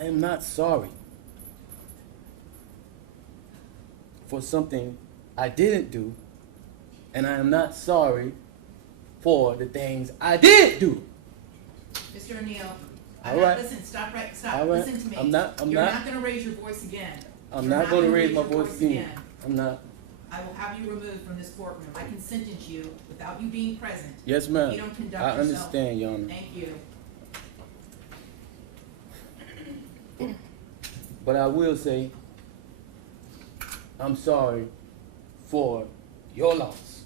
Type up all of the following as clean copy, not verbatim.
I am not sorry for something I didn't do, and I am not sorry for the things I did do. Mr. Oneal, All right. listen, stop, stop, All right. listen to me. I'm not going to raise your voice again. I'm You're not going to gonna raise my your voice again. I'm not. I will have you removed from this courtroom. I can sentence you without you being present. Yes, ma'am. You don't conduct I yourself. understand, Your Honor. Thank you. But I will say, I'm sorry for your loss.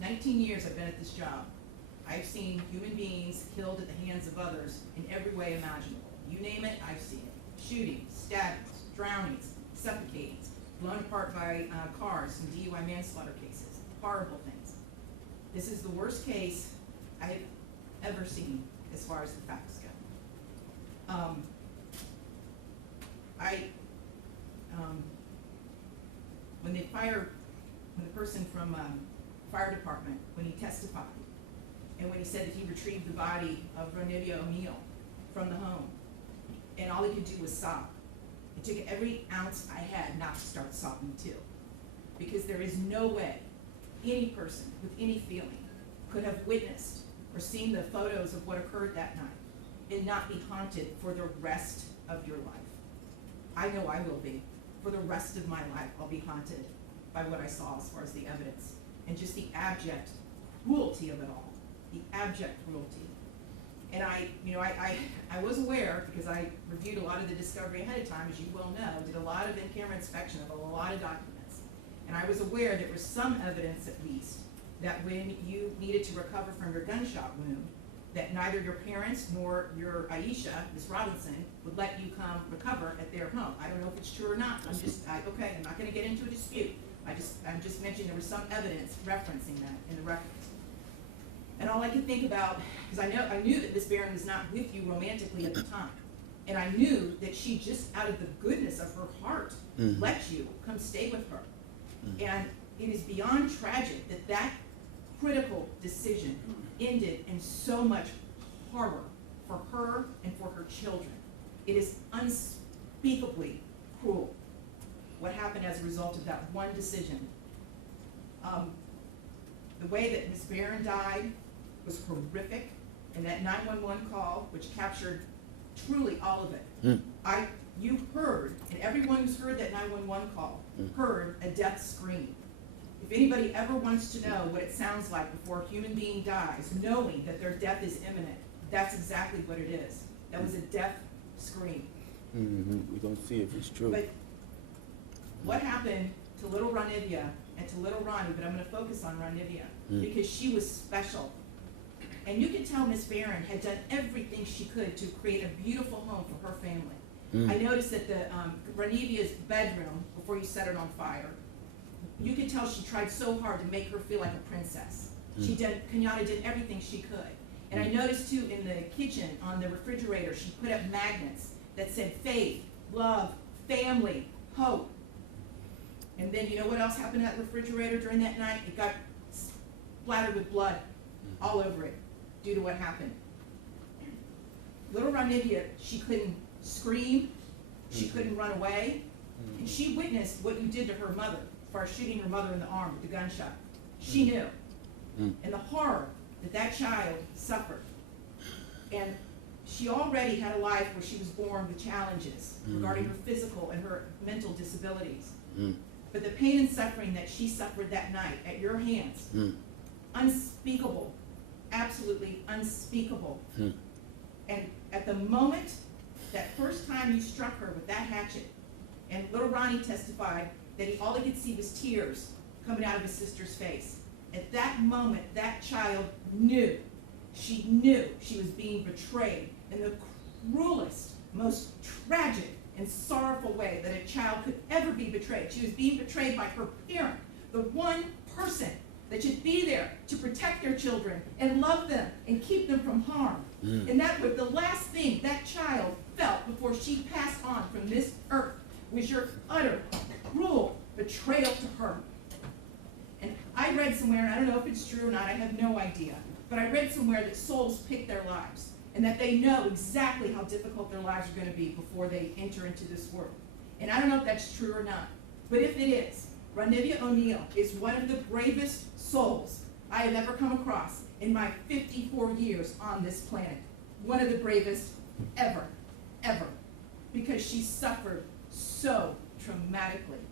19 years I've been at this job. I've seen human beings killed at the hands of others in every way imaginable. You name it, I've seen it. Shootings, stabbings, drownings, suffocatings, blown apart by cars, some DUI manslaughter cases, horrible things. This is the worst case I have ever seen as far as the facts go. When the person from fire department, when he testified, and when he said that he retrieved the body of Ronnie Oneal from the home, and all he could do was sob. It took every ounce I had not to start sobbing too. Because there is no way any person with any feeling could have witnessed or seen the photos of what occurred that night and not be haunted for the rest of your life. I know I will be. For the rest of my life, I'll be haunted by what I saw as far as the evidence and just the abject cruelty of it all. The abject cruelty. And I was aware, because I reviewed a lot of the discovery ahead of time, as you well know, did a lot of in-camera inspection of a lot of documents. And I was aware there was some evidence, at least, that when you needed to recover from your gunshot wound, that neither your parents nor your Aisha, Miss Robinson, would let you come recover at their home. I don't know if it's true or not. Okay, I'm not going to get into a dispute. I'm just mentioning there was some evidence referencing that in the records. And all I could think about, because I knew that Miss Barron was not with you romantically at the time, and I knew that she just, out of the goodness of her heart, let you come stay with her. And it is beyond tragic that that critical decision ended in so much horror for her and for her children. It is unspeakably cruel what happened as a result of that one decision. The way that Miss Barron died was horrific, and that 911 call, which captured truly all of it. You heard, and everyone who's heard that 911 call heard a death scream. If anybody ever wants to know what it sounds like before a human being dies, knowing that their death is imminent, that's exactly what it is. That was a death scream. We're going to see if it's true. But what happened to little Ronivia and to little Ronnie, but I'm going to focus on Ronivia, because she was special. And you can tell Miss Barron had done everything she could to create a beautiful home for her family. I noticed that the Ronivia's bedroom, before you set it on fire, you could tell she tried so hard to make her feel like a princess. Kenyatta did everything she could. And I noticed too in the kitchen, on the refrigerator, she put up magnets that said faith, love, family, hope. And then you know what else happened to that refrigerator during that night? It got splattered with blood all over it due to what happened. Little Ronivia, she couldn't scream, she couldn't run away, and she witnessed what you did to her mother, as far as shooting her mother in the arm with the gunshot. She knew. And the horror that that child suffered. And she already had a life where she was born with challenges regarding her physical and her mental disabilities. But the pain and suffering that she suffered that night at your hands, unspeakable, absolutely unspeakable. And at the moment, that first time you struck her with that hatchet, and little Ronnie testified that all he could see was tears coming out of his sister's face. At that moment, that child knew. She knew she was being betrayed in the cruelest, most tragic and sorrowful way that a child could ever be betrayed. She was being betrayed by her parent, the one person that should be there to protect their children and love them and keep them from harm. And that was the last thing that child felt before she passed on from this earth, was your utter, cruel betrayal to her. And I read somewhere, and I don't know if it's true or not, I have no idea, but I read somewhere that souls pick their lives. and that they know exactly how difficult their lives are going to be before they enter into this world. And I don't know if that's true or not, but if it is, Ronnie Oneal is one of the bravest souls I have ever come across in my 54 years on this planet. One of the bravest ever, ever, because she suffered so traumatically